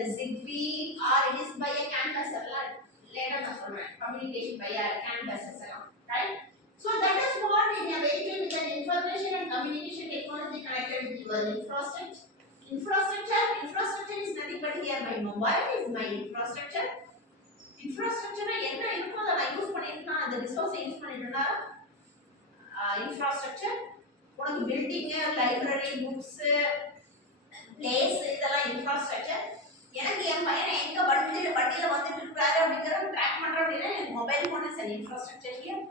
a Zigbee or it is by a campus later communication by a campus, right? So that is what in a vehicle with an information and communication technology connected with your infrastructure. Infrastructure is nothing but here my mobile is my infrastructure. Infrastructure என்ன இருக்கோ அதை நான் use பண்ணிட்டேன்னா அந்த ரிசோர்ஸை use பண்ணிட்டேன்னா infrastructure. உனக்கு building, library, books, place இதெல்லாம் infrastructure. எனக்கு என் பையனை எங்க வண்டியில வந்துட்டு இருக்காரு அப்படிங்கறத ட்ராக் பண்றோம் அப்படின்னா எனக்கு mobile phone is an infrastructure here.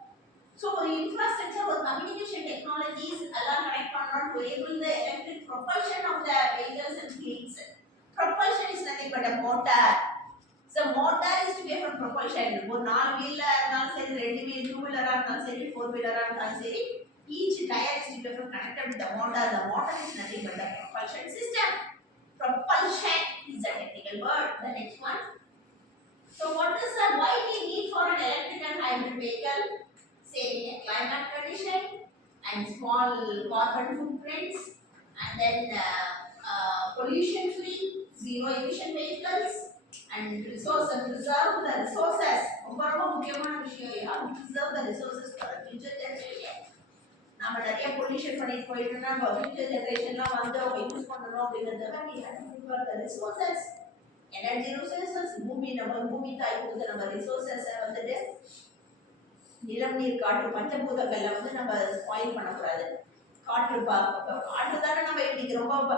So ஒரு இன்ஃப்ராஸ்ட்ரக்சர் ஒரு கம்யூனிகேஷன் டெக்னாலஜிஸ் எல்லாம் கனெக்ட் பண்றோம் to enable the electric propulsion of the vehicles and fleets. Propulsion is nothing but a motor. So motor is to be for propulsion. ஒரு 4 வீலா இருந்தாலும் சரி, 2 wheel 2 வீலரா இருந்தாலும் சரி, 4 வீலரா இருந்தாலும் சரி, each tire is to be connected with the motor. The motor is nothing but the propulsion system. Propulsion is a technical word. The next one. So what is the why we need for an electric and hybrid vehicle? Saving a climate condition and small carbon footprints, and then pollution free, zero emission vehicles, and preserve the resources. ரொம்ப முக்கியமான விஷயம், you have to preserve the resources for the future generation. நாம நிறைய pollution பண்ணிட்டு போயிட்டோம்னா நம்ம future ஜெனரேஷன்லாம் வந்து அவங்க யூஸ் பண்ணணும் அப்படிங்கிறதுக்காக we have to preserve the resources. Energy resources, பூமி தாய் கொடுத்த நம்ம ரிசோர்சஸை வந்துட்டு நிலம், நீர், காற்று, பஞ்சபூதங்கள்ல வந்து நம்ம ஸ்பாயில் பண்ணக்கூடாது. காற்று தானே நம்ம இன்னைக்கு ரொம்ப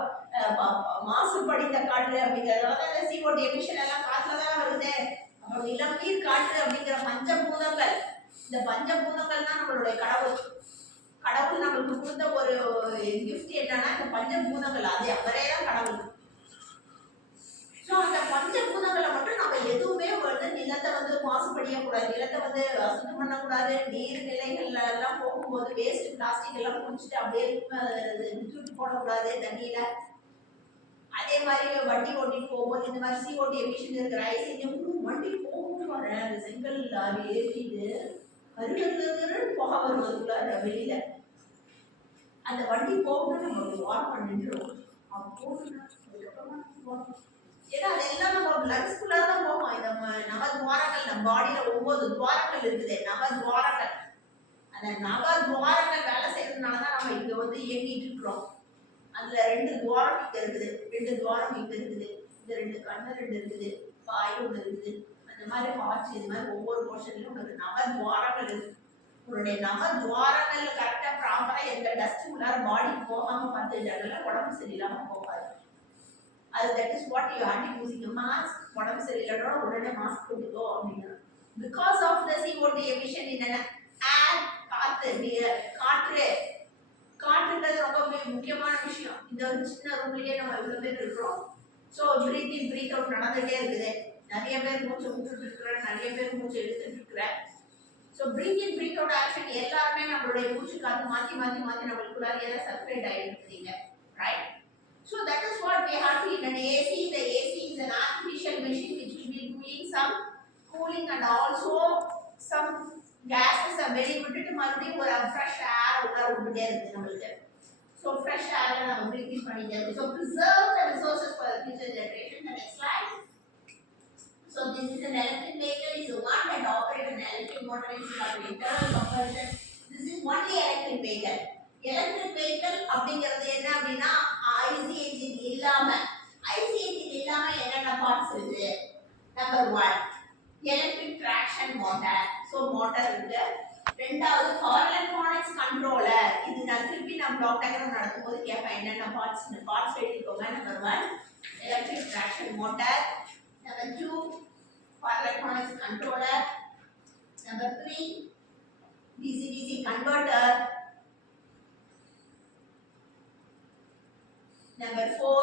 மாசுபடித்த காற்று அப்படிங்கிறத CO2 எமிஷன் எல்லாம் காற்றுல தான் வருது. அப்புறம் நிலம், நீர், காற்று அப்படிங்கிற பஞ்சபூதங்கள், இந்த பஞ்சபூதங்கள் தான் நம்மளுடைய கடவுள் நம்மளுக்கு கொடுத்த ஒரு கிஃப்ட். என்னன்னா இந்த பஞ்சபூதங்கள், அது அவரே தான் கடவுள். ஸோ அந்த பஞ்சபூதங்களை மட்டும் நம்ம எதுவுமே வந்து நிலத்தை வந்து மாசுபடியக்கூடாது, நிலத்தை வந்து சுத்தம் பண்ணக்கூடாது. நீர்நிலைகள்ல எல்லாம் போகும்போது வேஸ்ட் பிளாஸ்டிக் எல்லாம் குடிச்சிட்டு அப்படியே தூக்கி போடக்கூடாது தண்ணியில. அதே மாதிரி வண்டி ஓட்டிட்டு போகும்போது இந்த மாதிரி CO2 எமிஷன் இருக்கிற ஐசியம் வண்டி போகணும் வர அந்த செங்கல் லாரி ஏற்றிட்டு அருகருன்னு போக வருவதுக்குள்ள வெளியில அந்த வண்டி போகணும் நம்ம வார் பண்ணிட்டுருவோம். அப்போ ஏன்னா அதெல்லாம் நம்ம லங்ஸ்குள்ள தான் போகும். இந்த நவத்வாரங்கள் நம்ம பாடியில 9 துவாரங்கள் இருக்குது, நவத்வாரங்கள். அந்த நவத்வாரங்கள் வேலை செய்யறதுனால தான் நம்ம இங்க வந்து இயங்கிட்டு இருக்கிறோம். அதுல 2 துவாரம் இங்க இருக்குது, 2 துவாரம் இங்க இருக்குது, இந்த 2 கண்ணு 2 இருக்குது, வாய் 1 இருக்குது. அந்த மாதிரி ஹார்ட்ஸ் இது மாதிரி ஒவ்வொரு போர்ஷன்லயும் உங்களுக்கு நவத்வாரங்கள் இருக்கு. உங்களுடைய நவத்வாரங்கள் கரெக்டா ப்ராப்பரா எந்த டஸ்ட் உள்ளார பாடி போகாம பார்த்துட்டாங்கல்ல உடம்பு சரியில்லாம போகாது. அது that is what you are using a mask. உடம்பு சரியில்லைன்னா உடனே மாஸ்க் போட்டுக்கோ அப்படின்னா. Because of the CO2 emission in an air, காற்றுன்றது ரொம்ப முக்கியமான விஷயம். இந்த ஒரு சின்ன ரூம்லயே நம்ம இவ்வளவு பேர் இருக்கிறோம். ஸோ பிரீத் இன் பிரீத் அவுட் நடந்துகிட்டே இருக்குது. நிறைய பேர் மூச்சு விட்டுட்டு இருக்கிறேன், நிறைய பேர் மூச்சு எடுத்துட்டு இருக்கிறேன். ஸோ பிரீத் இன் பிரீத் அவுட் ஆக்ஷன் எல்லாருமே நம்மளுடைய மூச்சு காத்து மாற்றி நம்மளுக்குள்ளார எல்லாம் சர்க்குலேட் ஆகிட்டு இருக்கீங்க, right? So that is what we have to in an AC. The AC is an artificial machine which will be doing some cooling and also some gases are very விட்டுட்டு மறுபடியும் ஒரு fresh air உள்ள விட்டுட்டே இருக்கு நம்மளுக்கு. So fresh air நம்ம breathe in பண்ணிட்டே இருக்கு. So preserve the resources for the future generation. The next slide. So this is an electric vehicle. Is one that operates an electric motor engine or internal combustion. This is only electric vehicle. Electric vehicle அப்படிங்கிறது என்ன அப்படின்னா IC engine இல்லாம என்னென்ன parts இருக்கு? Number 1 electric traction motor. So motor இருக்கு. ரெண்டாவது power electronics controller. இது நான் திருப்பி நம்ம பிளாக் டயக்ராம் நடத்தும்போது கேட்பேன் என்னென்ன பார்ட்ஸ் எழுதிக்கோங்க. Number 1 electric traction motor. Number 2 power electronics controller. Number 3 DC-DC converter. Number 4